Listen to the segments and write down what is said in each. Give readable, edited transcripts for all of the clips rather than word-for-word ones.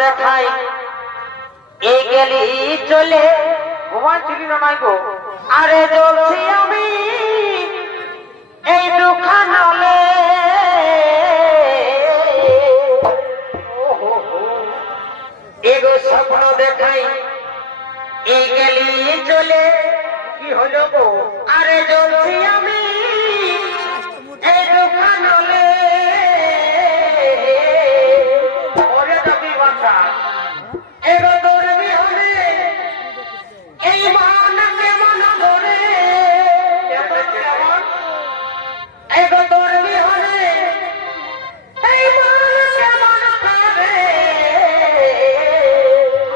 দেখাই এই গেলি চলে ঘুমান ছিলি না নাই গো? আরে জ্বলছি আমি এই দুখানলে এগো স্বপ্ন দেখাই এই গেলি চলে কি হলো গো? আরে জ্বলছি আমি এই দুখানলে ওরে দাবি বাঁচা এগো তোর বিহনে এই মান কেমন ধরে কেমন? এগো তোর বিহনে এই মান কেমন ধরে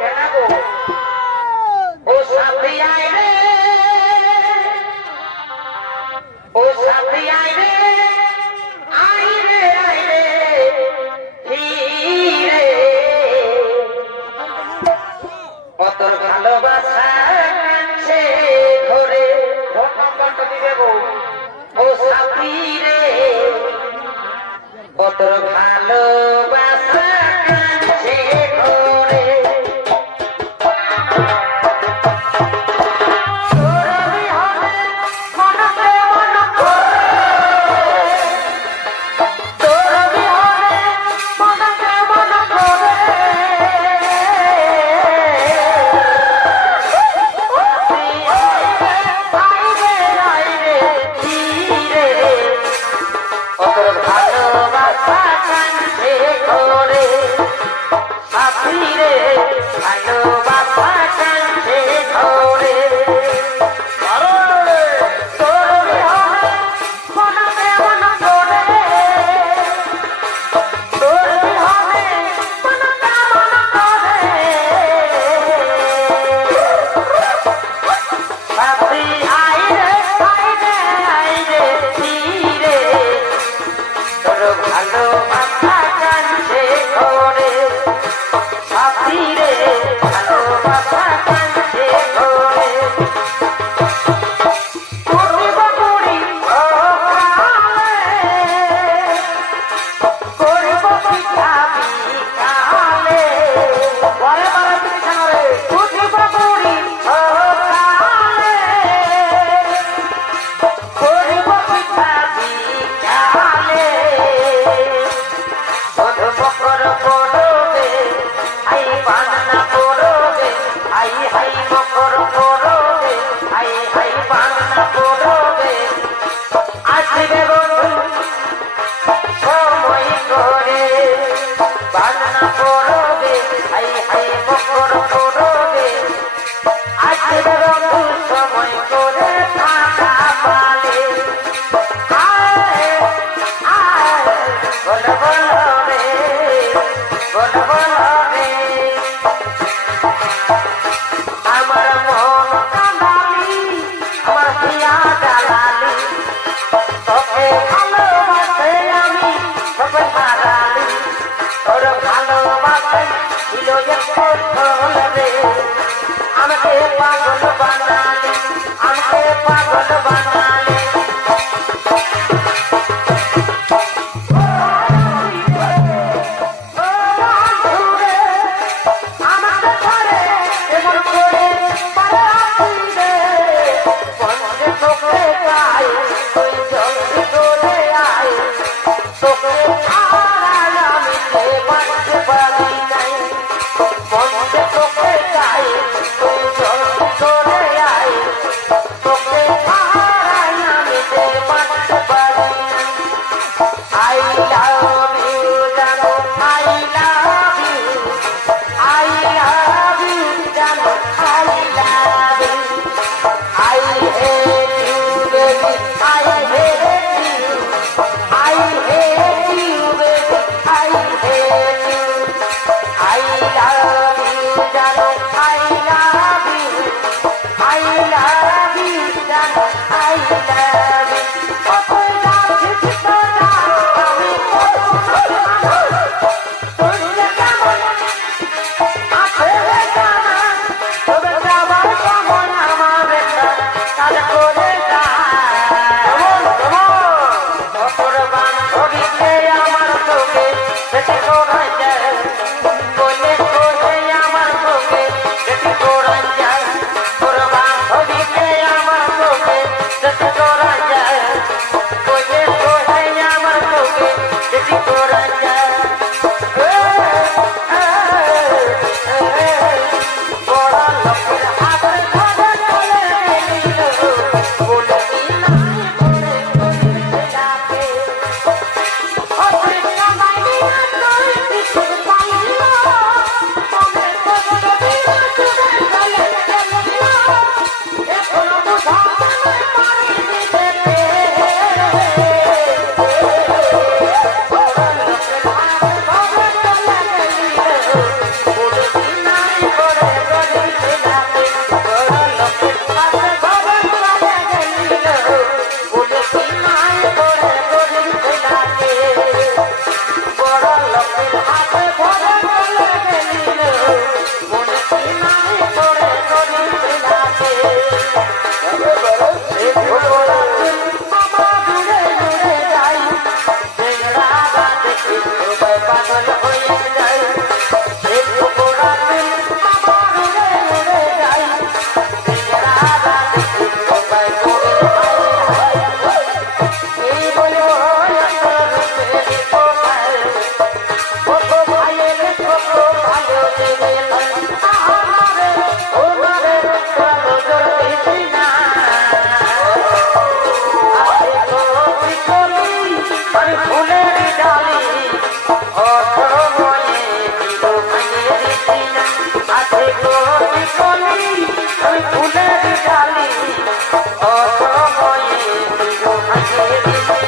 কেন গো? ও সাথী আয় রে ও সাথী আয় রে আয় রে আয় রে ধীরে কতর ভালোবাসা কাছে ধরে প্রথম গানটা দিবে গো। ও সাথী রে কতর ভালোবাসা কাছে ধরে তোর বিহনে মনকে মন করে তোর বিহনে মনকে মন করে ভালোবাসা কাছে ধরে সাথী রে ভালোবাসা কাছে ধরে তোর বিহনে মনকে মন করে তোর বিহনে মনকে মন করে সাথী আই রে ধীরে তোর ভালোবাসা কাছে ধরে সাথী রে ভালোবাসা কাছে ধরে করব করি ও কালে করব পিঠা বিকালে বারে বারে তুমি কেন রে? করব করি ও কালে করব পিঠা বিকালে বধ মকর পড়বে আই বান্না পড়বে আই হাই মকর পড়বে আই হাই বান্না পড়বে আসবে বন্ধু সময় করে বান্না পড়বে আই হাই মকর পড়বে আসবে বন্ধু সময় করে থাকা পালে আয় আয় বল বল রে বল বল রে আমার মন কাঁদালি আমার প্রিয়া জালালি তোকে ভালোবাসে আমি সবাই হারালি তোর ভালোবাসে ছিল যে প্রথম রে আমাকে পাগল বানালি আমাকে পাগল বানালি আমাকে ধরে এমন করে পালাইবে বন্ধে তোকে চাই তুই জলদি করে আয় তোকে ছাড়া আমি যে বাঁচতে পারি নাই বন্ধে তোকে চাই তুই জলদি করে আয় তোকে ছাড়া আমি যে বাঁচতে পারি নাই I love you, জানো I love you I love you, জানো I love you I hate you, baby, I hate you I hate you, baby, I hate you I love you, জানো I love you I love you, জানো I love you কত যাচ্ছিস তো যা আমি কত তোর কেমন আছে রে জানা তবে যাবার সময় আমার একটা কাজ করে যা তোর বান্ধবীকে আমার তোকে সেটা করে যায় বলে অসময়ে কিছু থাকে দিতে